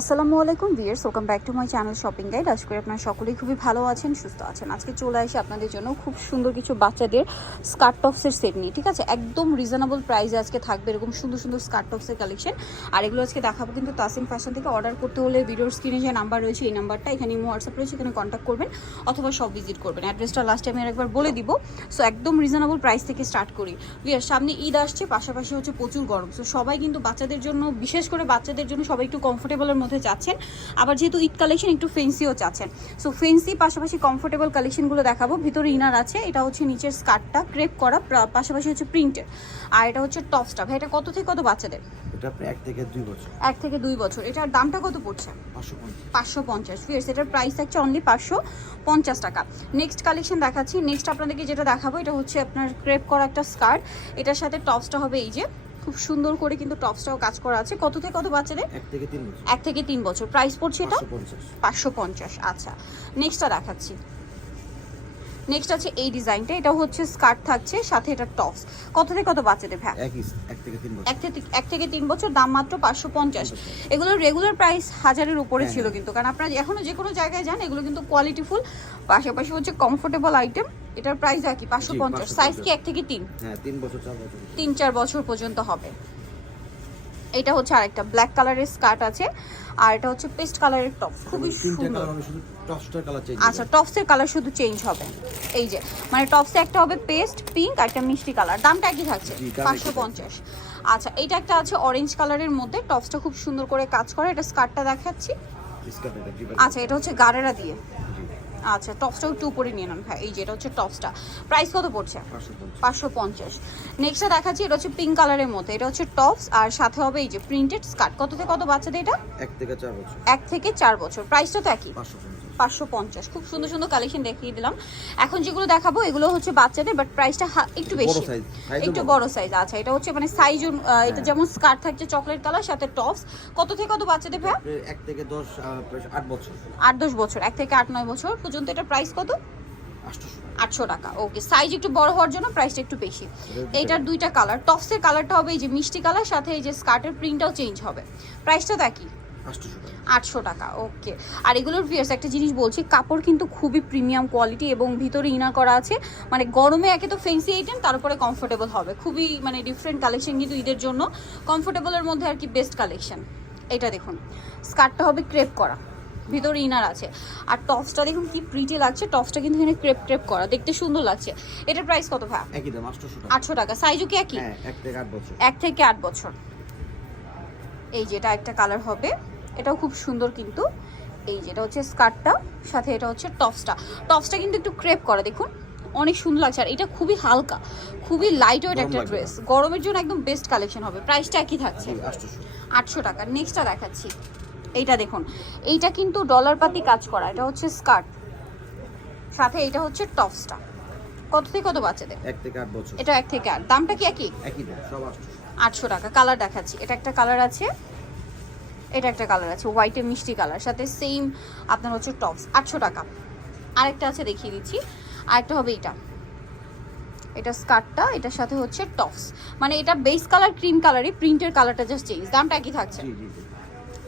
আসসালামু আলাইকুম viewers welcome back to my channel shopping guide আজকে করি আপনারা সকলেই খুবই ভালো আছেন, সুস্থ আছেন। আজকে চলে আসি আপনাদের জন্য খুব সুন্দর কিছু বাচ্চাদের স্কার্ট টপসের সেট নিয়ে, ঠিক আছে? একদম রিজনেবল প্রাইসে আজকে থাকবে এরকম সুন্দর সুন্দর স্কার্ট টপসের কালেকশন আর এগুলো আজকে দেখাবো কিন্তু তাসিম ফ্যাশন থেকে অর্ডার করতে হলে ভিডিওর স্ক্রিনে যে নাম্বার রয়েছে, এই নাম্বারটা এখানে হোয়াটসঅ্যাপ রয়েছে, এখানে কন্ট্যাক্ট করবেন অথবা সব ভিজিট করবেন। অ্যাড্রেসটা লাস্ট টাইম একবার বলে দিব। সো একদম রিজনেবল প্রাইস থেকে স্টার্ট করি। ভিয়ার সামনে ঈদ আসছে, পাশাপাশি হচ্ছে প্রচুর গরম। সো সবাই কিন্তু বাচ্চাদের জন্য, বিশেষ করে বাচ্চাদের জন্য সবাই একটু কমফোর্টেবলের মধ্যে যাচ্ছেন। আবার যেহেতু ঈদ কালেকশন একটু ফেন্সিও চাচ্ছেন। সো ফেন্সি পাশাপাশি কমফোর্টেবল কালেকশনগুলো দেখাবো। ভিতরে ইনার আছে এটা হচ্ছে নিচের স্কার্টটা ক্রেপ করা পাশাপাশি হচ্ছে প্রিন্টের আর এটা হচ্ছে টপসটা ভাই এটা কত থেকে কত বাচ্চাদের? এটা আপনি এক থেকে দুই বছর। থেকে এটার দামটা কত পড়ছে? পাঁচশো পঞ্চাশ। পাঁচশো পঞ্চাশ। ফিয়ার্স এটার প্রাইস থাকছে অনলি পাঁচশো পঞ্চাশ টাকা। নেক্সট কালেকশন দেখাচ্ছি। নেক্সট আপনাদেরকে যেটা দেখাবো এটা হচ্ছে আপনার ক্রেপ করা একটা স্কার্ট এটার সাথে টপসটা হবে এই যে খুব সুন্দর করে কিন্তু টপসটাও কাজ করা আছে। কত থেকে কত বাচ্চাদের? এক থেকে তিন বছর। এক থেকে তিন বছর। প্রাইস পড়ছে এটা? পাঁচশো পঞ্চাশ। আচ্ছা। নেক্সটটা দেখাচ্ছি। নেক্সট আছে এই ডিজাইনটা। এটা হচ্ছে স্কার্ট থাকছে সাথে এটা টপস। কত থেকে কত বাচ্চাদের ভ্যা এক থেকে তিন বছর। এক থেকে এক থেকে তিন বছর দাম মাত্র পাঁচশো পঞ্চাশ। এগুলোর রেগুলার প্রাইস হাজারের উপরে হ্যাঁ, ছিল হ্যাঁ। কিন্তু। কারণ আপনারা এখনও যে কোনো জায়গায় যান এগুলো কিন্তু কোয়ালিটিফুল পাশাপাশি হচ্ছে কমফোর্টেবল আইটেম এটার প্রাইস একই পাঁচশো পঞ্চাশ। সাইজ কি এক থেকে তিন? হ্যাঁ তিন বছর চার বছর। তিন চার বছর পর্যন্ত হবে। এটা হচ্ছে আরেকটা ব্ল্যাক কালারের স্কার্ট আছে আর এটা হচ্ছে পেস্ট কালারের টপ খুবই সুন্দর। কালার আচ্ছা টপসের কালার শুধু চেঞ্জ হবে। এই যে মানে টপসে একটা হবে পেস্ট পিঙ্ক আর একটা মিষ্টি কালার দামটা একই থাকছে পাঁচশো পঞ্চাশ। আচ্ছা এটা একটা আছে অরেঞ্জ কালারের মধ্যে। টপসটা খুব সুন্দর করে কাজ করে। এটা স্কার্টটা দেখাচ্ছি। আচ্ছা এটা হচ্ছে গারেরা দিয়ে। আচ্ছা টপসটা একটু উপরে নিয়ে নেন ভাই। এই যে এটা হচ্ছে টপসটা প্রাইস কত পড়ছে? পাঁচশো পঞ্চাশ। নেক্সটটা দেখাচ্ছি এটা হচ্ছে পিঙ্ক কালারের মধ্যে। এটা হচ্ছে টপস আর সাথে হবে এই যে প্রিন্টেড স্কার্ট কত থেকে কত বাচ্চাদের এটা? এক থেকে চার বছর। এক থেকে চার বছর। প্রাইসটা তো একই। পাঁচশো পঞ্চাশ। খুব সুন্দর সুন্দর কালেকশন দেখিয়ে দিলাম। এখন যেগুলো দেখাবো এগুলো হচ্ছে বাচ্চাদের বাট প্রাইসটা একটু বেশি। একটু বড়। সাইজ আচ্ছা এটা হচ্ছে মানে সাইজ এটা হ্যাঁ। যেমন স্কার্ট থাকছে চকলেট কালার সাথে টপস কত থেকে কত বাচ্চাদের ভাই এক থেকে দশ আট বছর। আট দশ বছর এক থেকে আট নয় বছর পর্যন্ত এটা প্রাইস কত? আটশো টাকা ওকে সাইজ একটু বড় হওয়ার জন্য প্রাইসটা একটু বেশি। এইটার দুইটা কালার টপসের কালারটা হবে এই যে মিষ্টি কালার সাথে এই যে স্কার্টের প্রিন্টটাও চেঞ্জ হবে। প্রাইসটা টাকা আটশো টাকা। ওকে। আর এগুলোর ভিয়ার্স একটা জিনিস বলছি কাপড় কিন্তু খুবই প্রিমিয়াম কোয়ালিটি এবং ভিতরে ইনার করা আছে। মানে গরমে একে তো ফেন্সি আইটেম তার উপরে কমফোর্টেবল হবে। খুবই মানে ডিফারেন্ট কালেকশন কিন্তু ঈদের জন্য। কমফোর্টেবলের মধ্যে আর কি বেস্ট কালেকশন এটা দেখুন। স্কার্টটা হবে ক্রেপ করা। ভিতরে ইনার আছে। আর টপসটা দেখুন কি প্রিটি লাগছে। টপসটা কিন্তু এখানে ক্রেপ ক্রেপ করা। দেখতে সুন্দর লাগছে। এটার প্রাইস কত ভাই একই দাম টাকা। আটশো টাকা। সাইজও কি একই? হ্যাঁ এক থেকে আট বছর। এক থেকে আট বছর। এই যে এটা একটা কালার হবে। এটাও খুব সুন্দর কিন্তু। এই যেটা হচ্ছে স্কার্টটা সাথে এটা হচ্ছে টপসটা। টপসটা কিন্তু একটু ক্রেপ করা দেখুন। অনেক সুন্দর লাগছে আর এটা খুবই হালকা খুবই লাইট ওয়েট একটা ড্রেস গরমের জন্য একদম বেস্ট কালেকশন হবে প্রাইসটা একই থাকছে। আটশো। টাকা। নেক্সটটা দেখাচ্ছি। এইটা দেখুন এইটা কিন্তু ডলার পাতি কাজ করা এটা হচ্ছে স্কার্ট। সাথে এটা হচ্ছে টপসটা। কত থেকে কত বাচ্চাদের? এক থেকে আট বছর। এটা এক থেকে আট। দামটা কি একই? একই দাম সব আটশো। টাকা। কালার দেখাচ্ছি। এটা একটা কালার আছে এটা একটা কালার আছে হোয়াইটে মিষ্টি কালার সাথে সেম আপনার হচ্ছে টপস আটশো টাকা। আরেকটা আছে দেখিয়ে দিচ্ছি আরেকটা হবে এটা। এটা স্কার্টটা এটার সাথে হচ্ছে টপস মানে এটা বেস কালার ক্রিম কালারই প্রিন্টের কালারটা জাস্ট চেঞ্জ দামটা একই থাকছে।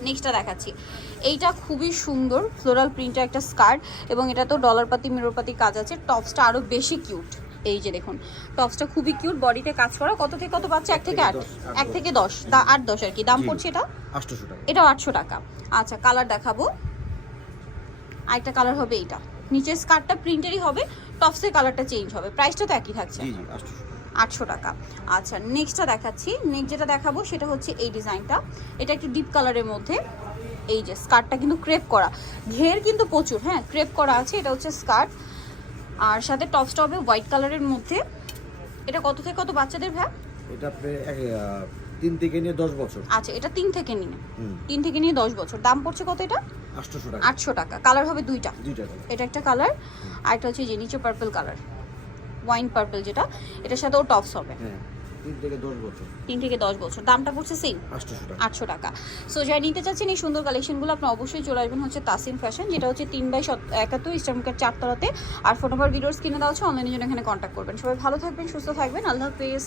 নেক্সটটা দেখাচ্ছি। এইটা খুবই সুন্দর ফ্লোরাল প্রিন্টের একটা স্কার্ট এবং এটা তো ডলার পাতি মিরর পাতি কাজ আছে টপসটা আরও বেশি কিউট এই যে দেখুন টপসটা খুবই কিউট বডিতে কাজ করা কত থেকে কত পাচ্ছে এক থেকে আট। এক থেকে দশ দা আট দশ আর কি। দাম পড়ছে এটা? আটশোশো টাকা। এটাও আটশো টাকা। আচ্ছা কালার দেখাবো। আরেকটা কালার হবে এইটা। নিচের স্কার্টটা প্রিন্টেরই হবে টপসের কালারটা চেঞ্জ হবে। প্রাইসটা তো একই থাকছে। আটশো টাকা। আচ্ছা নেক্সটটা দেখাচ্ছি। নেক্সট যেটা দেখাবো সেটা হচ্ছে এই ডিজাইনটা এটা একটু ডিপ কালারের মধ্যে। এই যে স্কার্টটা কিন্তু ক্রেপ করা। ঘের কিন্তু প্রচুর হ্যাঁ ক্রেপ করা আছে। এটা হচ্ছে স্কার্ট আর সাথে টপসটা হবে হোয়াইট কালারের মধ্যে। এটা কত থেকে কত বাচ্চাদের ভ্যা এটা তিন থেকে নিয়ে দশ বছর। আচ্ছা এটা তিন থেকে নিয়ে। তিন থেকে নিয়ে দশ বছর। দাম পড়ছে কত এটা? আটশো টাকা। আটশো টাকা। কালার হবে দুইটা। দুইটা এটা একটা কালার আর একটা হচ্ছে যে নিচে পার্পল কালার ওয়াইন পার্পল যেটা এটার সাথে ও টপস হবে তিন থেকে দশ বছর। তিন থেকে দশ বছর। দামটা পড়ছে সেম টাকা। আটশো টাকা। সো যারা নিতে চাচ্ছেন এই সুন্দর কালেকশনগুলো আপনি অবশ্যই চলে আসবেন হচ্ছে তাসিম ফ্যাশন যেটা হচ্ছে তিন বাই একাত্তর ইস্টার্নকার চারতলাতে। আর ফোন নাম্বার ভিডিওস কিনে দেওয়া হচ্ছে অনলাইনের জন্য এখানে কন্ট্যাক্ট করবেন। সবাই ভালো থাকবেন সুস্থ থাকবেন। আল্লাহ হাফেজ।